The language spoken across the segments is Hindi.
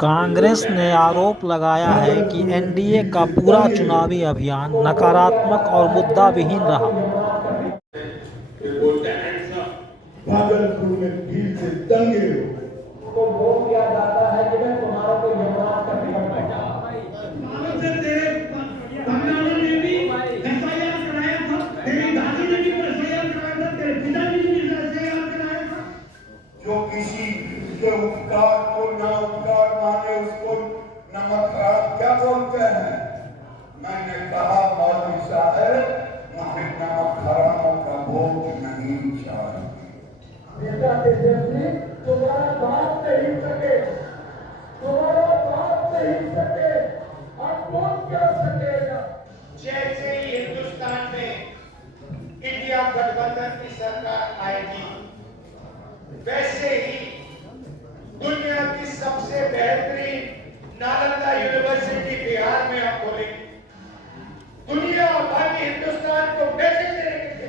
कांग्रेस ने आरोप लगाया है कि एनडीए का पूरा चुनावी अभियान नकारात्मक और मुद्दा विहीन रहा। भागलपुर में भीड़ से दंगे हो गए तो वोट दिया जाता है कि मैं तुम्हारों को व्यवहार का नियम बैठा तमिलनाडु ने भी एफआईआर कराया था, तेरी दादी ने भी एफआईआर कराया था, तेरे पिताजी ने भी एफआईआर कराया था। जो किसी के उपकार को ना उपकार माने उसको नमक हराम क्या बोलते हैं। मैंने कहा मौलवी साहब हमें नमक हरामों का भोग नहीं चाहिए। नेता तेजस्वी तुम्हारा बात नहीं सके, तुम्हारा बात नहीं सके, अब कौन क्या सकेगा। जैसे ही हिंदुस्तान में इंडिया गठबंधन की सरकार आएगी, वैसे ही दुनिया की सबसे बेहतरीन नालंदा यूनिवर्सिटी बिहार में हम खोलेंगे। दुनिया भर में हिंदुस्तान को मैसेज देंगे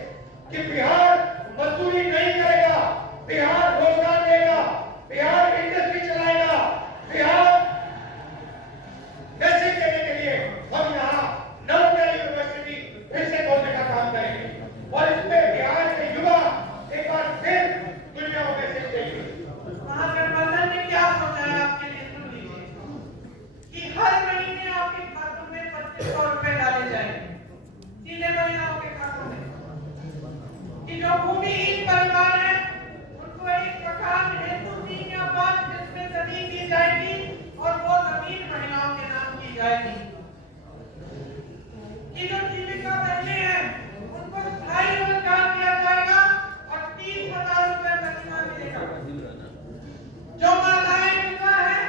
कि बिहार मजदूरी नहीं करेगा, बिहार रोजगार देगा, बिहार इंडस्ट्री चलाएगा। बिहार मैसेज देने के लिए हम यहाँ नालंदा यूनिवर्सिटी फिर से खोलने का काम करेंगे और इसमें बिहार के युवा एक बार फिर दुनिया को मैसेज देंगे। महागठबंधन ने क्या सोचा है आपके लिए, सुन लीजिए कि हर महीने आपके खातों में 2500 रुपए डाले जाएंगे, सीधे महिलाओं के खातों में, कि जो भूमिहीन परिवार है उनको एक प्रकार हेतु 3 या 5 किस्त में जमीन दी जाएगी और वो जमीन महिलाओं के नाम की जाएगी। कि जो जीविका बहनें हैं उनको स्थायी रोजगार दिया जाएगा और 30,000 रुपए महीना मिलेगा। जो माताएं विधवा हैं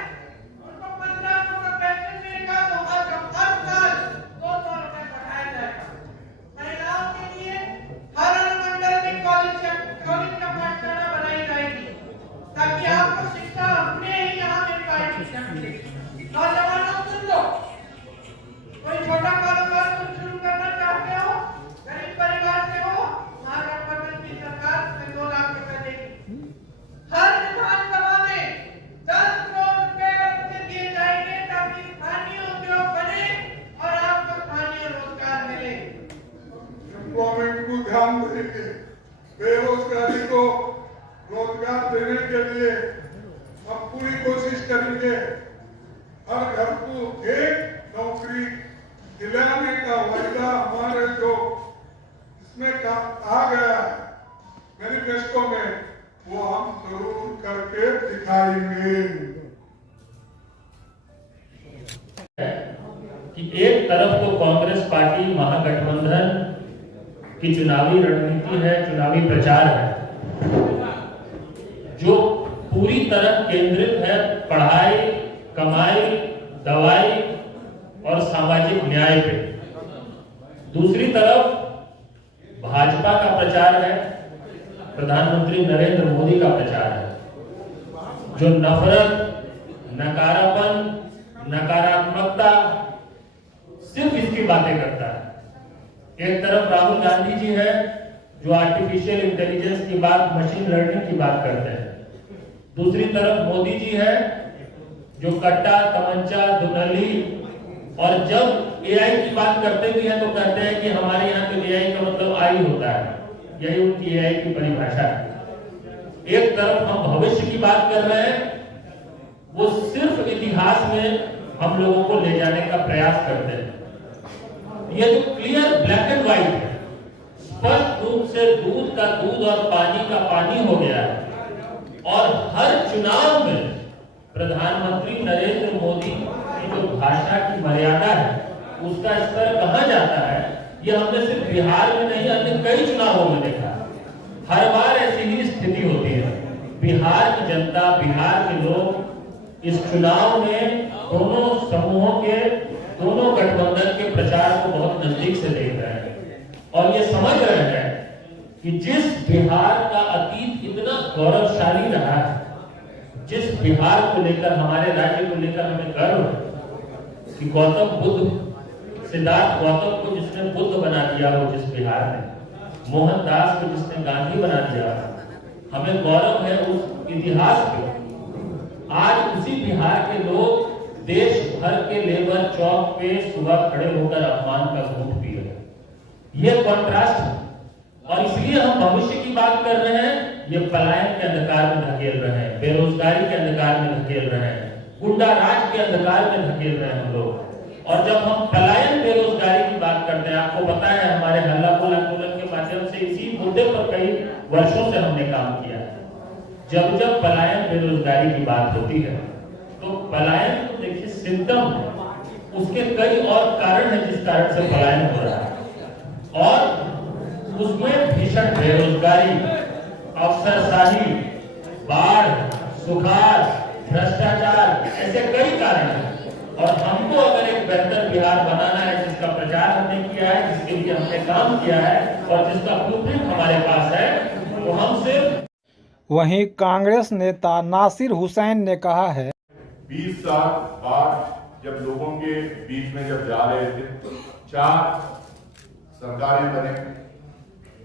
उनको 1500 का पेंशन मिलेगा, तो हर साल 200 रुपए बढ़ाया जाएगा। महिलाओं के लिए हर अनुमंडल में कॉलेज या पाठशाला बनाई जाएगी ताकि आपको शिक्षा अपने ही यहाँ मिल पाएगी। नौजवानों सुन लो, कोई छोटा कारोबार कुछ शुरू करना चाहते हो, गरीब परिवार से हो, महागठबंधन की सरकार तुम्हें 2 लाख रुपए देगी। हर विधानसभा में 10 करोड़ रुपए उससे दिए जाएंगे ताकि स्थानीय उद्योग बने और आपको स्थानीय रोजगार मिले। एम्प्लॉयमेंट को ध्यान देंगे, बेरोजगारी को रोजगार देने के लिए हम पूरी कोशिश करेंगे। हर घर को एक नौकरी दिलाने का वायदा हमारे जो इसमें आ गया है मैनिफेस्टो में, वो हम जरूर करके दिखाएंगे। कि एक तरफ तो कांग्रेस पार्टी महागठबंधन की चुनावी रणनीति है, चुनावी प्रचार है, जो पूरी तरह केंद्रित है पढ़ाई, कमाई, दवाई और सामाजिक न्याय पे। दूसरी तरफ भाजपा का प्रचार है, प्रधानमंत्री नरेंद्र मोदी का प्रचार है, जो नफरत, नकारापन, नकारात्मकता सिर्फ इसकी बातें करता है। एक तरफ राहुल गांधी जी है जो आर्टिफिशियल इंटेलिजेंस की बात, मशीन लर्निंग की बात करते हैं। दूसरी तरफ मोदी जी है जो कट्टा, तमंचा, दुनली, और जब एआई की बात करते भी हैं तो कहते हैं कि हमारे यहाँ तो एआई का मतलब आई होता है, यही उनकी एआई की परिभाषा है। एक तरफ हम भविष्य की बात कर रहे हैं, वो सिर्फ इतिहास में हम लोगों को ले जाने का प्रयास करते हैं। ये जो क्लियर ब्लैक एंड व्हाइट है, स्पष्ट रूप से दूध का दूध और पानी का पानी हो गया है, और हर चुनाव में प्रधानमंत्री नरेंद्र मोदी की जो भाषा की मर्यादा है उसका स्तर कहां जाता है, ये हमने सिर्फ बिहार में नहीं, अन्य कई चुनावों में देखा। हर बार ऐसी ही स्थिति होती है। बिहार की जनता, बिहार के लोग इस चुनाव में दोनों समूहों के, दोनों गठबंधन के प्रचार को बहुत नजदीक से देख रहे हैं और ये समझ रहे हैं कि जिस बिहार का अतीत इतना गौरवशाली रहा है, जिस बिहार को लेकर, हमारे राज्य को लेकर हमें गर्व है कि गौतम बुद्ध, सिद्धार्थ गौतम को जिसने बुद्ध बना दिया हो जिस बिहार में, मोहनदास को जिसने गांधी बना दिया, हमें गौरव है उस इतिहास पे। आज उसी बिहार के भर के लेबर चौक पे सुबह खड़े होकर अपमान का घूंट पी रहे हैं। ये कंट्रास्ट है और इसलिए हम भविष्य की बात कर रहे हैं। ये पलायन के अंधकार में धकेल रहे हैं, बेरोजगारी के अंधकार में धकेल रहे हैं, गुंडा राज के अंधकार में धकेल रहे हैं हम लोग। और जब हम पलायन बेरोजगारी की बात करते हैं, आपको पता है हमारे हल्ला बोल आंदोलन के माध्यम से इसी मुद्दे पर कई वर्षों से हमने काम किया है। जब जब पलायन बेरोजगारी की बात होती है तो पलायन तो देखिए सिम्टम है, उसके कई और कारण है जिस कारण से पलायन हो रहा है। और उसमें भीषण बेरोजगारी, अफसरशाही, बाढ़, सुखाड़, भ्रष्टाचार, ऐसे कई कारण हैं। और हमको अगर एक बेहतर बिहार बनाना है, जिसका प्रचार हमने किया है, जिसके लिए हमने काम किया है और जिसका ब्लूप्रिंट हमारे पास है, तो हम सिर्फ। वहीं कांग्रेस नेता नासिर हुसैन ने कहा है, 20 साल बाद जब लोगों के बीच में जब जा रहे थे, 4 सरकारें बने,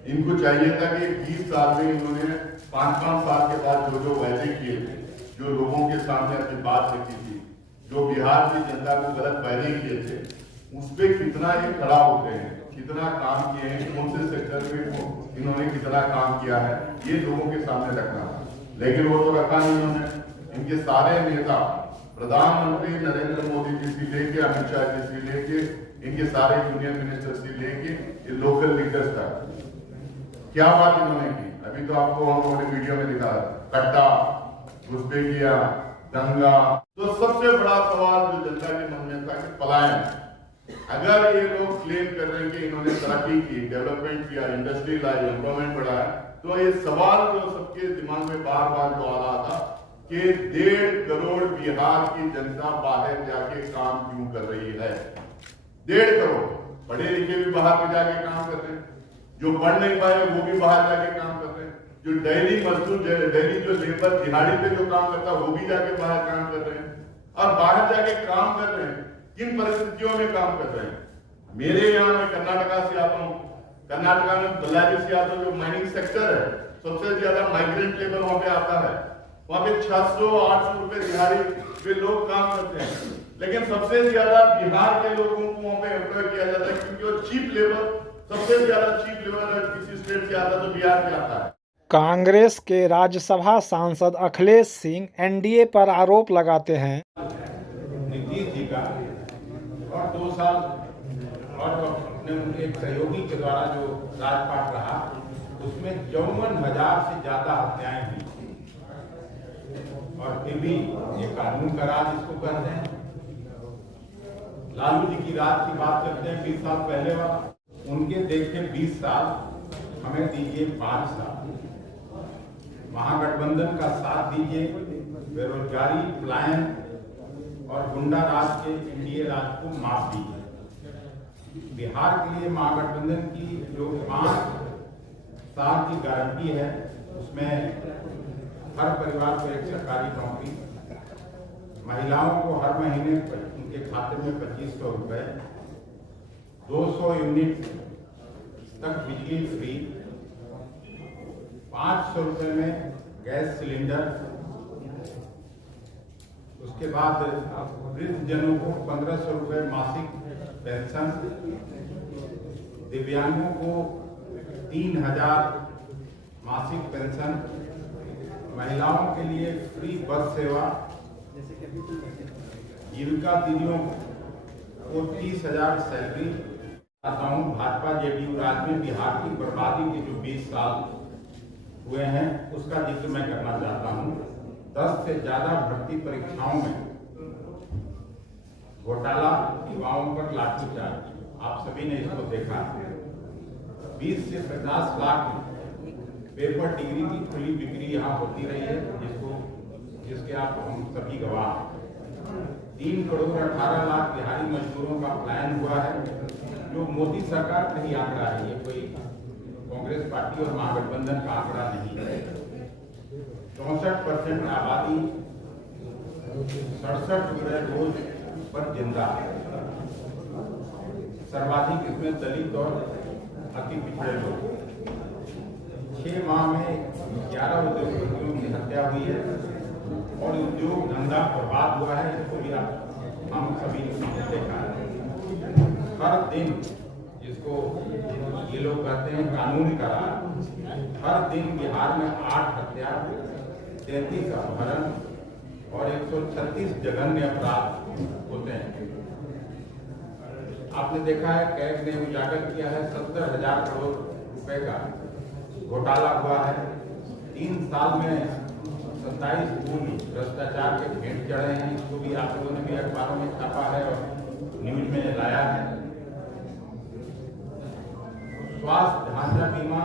इनको चाहिए था कि 20 साल में इन्होंने 5-5 साल के बाद जो वायदे किए थे, जो लोगों के सामने अपनी बात रखी थी, जो बिहार की जनता को गलत वायदे किए थे, उस पर कितना ये खड़ा होते हैं, कितना काम किए हैं, कौन से सेक्टर में इन्होंने कितना काम किया है, ये लोगों के सामने रखना था। लेकिन वो तो रखा नहीं इन्होंने। इनके सारे नेता, प्रधानमंत्री नरेंद्र मोदी जी से लेके अमित शाह जी से लेके इनके सारे यूनियन मिनिस्टर से लेके ये लोकल लीडर्स तक, क्या बात इन्होंने की? अभी तो आपको हम लोगों ने वीडियो में दिखा, कट्टा, घुसपैठिया, दंगा। तो सबसे बड़ा सवाल जो जनता के मन में था कि पलायन। अगर ये लोग क्लेम कर रहे हैं कि इन्होंने तरक्की की, डेवलपमेंट किया, इंडस्ट्री लाई, एम्प्लॉयमेंट बढ़ाया, तो ये सवाल जो सबके दिमाग में बार बार जो आ रहा था कि 1.5 करोड़ बिहार की जनता बाहर जाके काम क्यों कर रही है? 1.5 करोड़ पढ़े लिखे भी बाहर जाके काम कर रहे हैं, जो पढ़ नहीं पाए वो भी बाहर जाके काम कर रहे हैं, जो डेली मजदूर, डेली जो लेबर दिहाड़ी पे जो काम करता है वो भी जाके बाहर काम कर रहे हैं। और बाहर जाके काम कर रहे हैं, किन परिस्थितियों में काम कर रहे हैं? मेरे यहाँ मैं कर्नाटका से आता हूँ, कर्नाटका में बल्लारी से आता हूँ, जो माइनिंग सेक्टर है, सबसे ज्यादा माइग्रेंट लेबर वहां पे आता है। वहां पे 600-800 रुपए दिहाड़ी पे लोग काम करते हैं, लेकिन सबसे ज्यादा बिहार के लोगों को वहां पे एम्प्लॉय किया जाता है, क्योंकि वो चीप लेबर, सबसे ज्यादा चीप लेबर अगर किसी स्टेट से आता है तो बिहार से आता है। कांग्रेस के राज्यसभा सांसद अखिलेश सिंह एनडीए पर आरोप लगाते हैं, नीतीश जी का और 2 साल और अपने एक सहयोगी के द्वारा जो राजपाट रहा, उसमें 54,000 से ज्यादा हत्याएं हुई। और फिर भी ये कानून का राज इसको कहते हैं। लालू जी की राज की बात करते हैं 20 साल पहले वाला, उनके देखे 20 साल, हमें दीजिए 5 साल। महागठबंधन का साथ दीजिए, बेरोजगारी, पलायन और गुंडा राज के एनडीए राज को माफ दीजिए। बिहार के लिए महागठबंधन की जो 5 साल की गारंटी है, उसमें हर परिवार को एक सरकारी नौकरी, महिलाओं को हर महीने उनके खाते में 2500 रुपए, 200 यूनिट तक बिजली फ्री, 500 रुपए में गैस सिलेंडर, उसके बाद वृद्ध जनों को 1500 रुपए मासिक पेंशन, दिव्यांगों को 3000 मासिक पेंशन, महिलाओं के लिए फ्री बस सेवा, जीविका दीदियों को 30,000 सैलरी। भाजपा जेडीयू राज में बिहार की बर्बादी के जो 20 साल हुए हैं उसका जिक्र मैं करना चाहता हूं। 10 से ज्यादा भर्ती परीक्षाओं में घोटाला, युवाओं पर लाठीचार्ज, आप सभी ने इसको देखा। 20 से 50 लाख पेपर डिग्री की खुली बिक्री यहाँ होती रही है, जिसके आप हम सभी गवाह। 3 करोड़ 18 लाख बिहारी मजदूरों का पलायन हुआ है, जो मोदी सरकार का ही आंकड़ा है, ये कोई कांग्रेस पार्टी और महागठबंधन का आंकड़ा नहीं है। 64% आबादी 67 रुपए रोज पर जिंदा है। सर्वाधिक इसमें दलित और अति पिछड़े लोग। 6 माह में 11 उद्योगपतियों की हत्या हुई है। और उद्योग धंधा बर्बाद हुआ है, इसको भी हम सभी ने देखा है। हर दिन जिसको ये लोग कहते हैं कानून का राज, हर दिन बिहार में 8 हत्या, 33 अपहरण और 136 जघन्य अपराध होते हैं। आपने देखा है कैग ने उजागर किया है 70,000 करोड़ रुपए का घोटाला हुआ है। 3 साल में 27 गुण भ्रष्टाचार के भेंट चढ़े हैं। इसको भी आप लोगों ने भी अखबारों में छापा है और न्यूज में लाया है। स्वास्थ्य ढांचा बीमा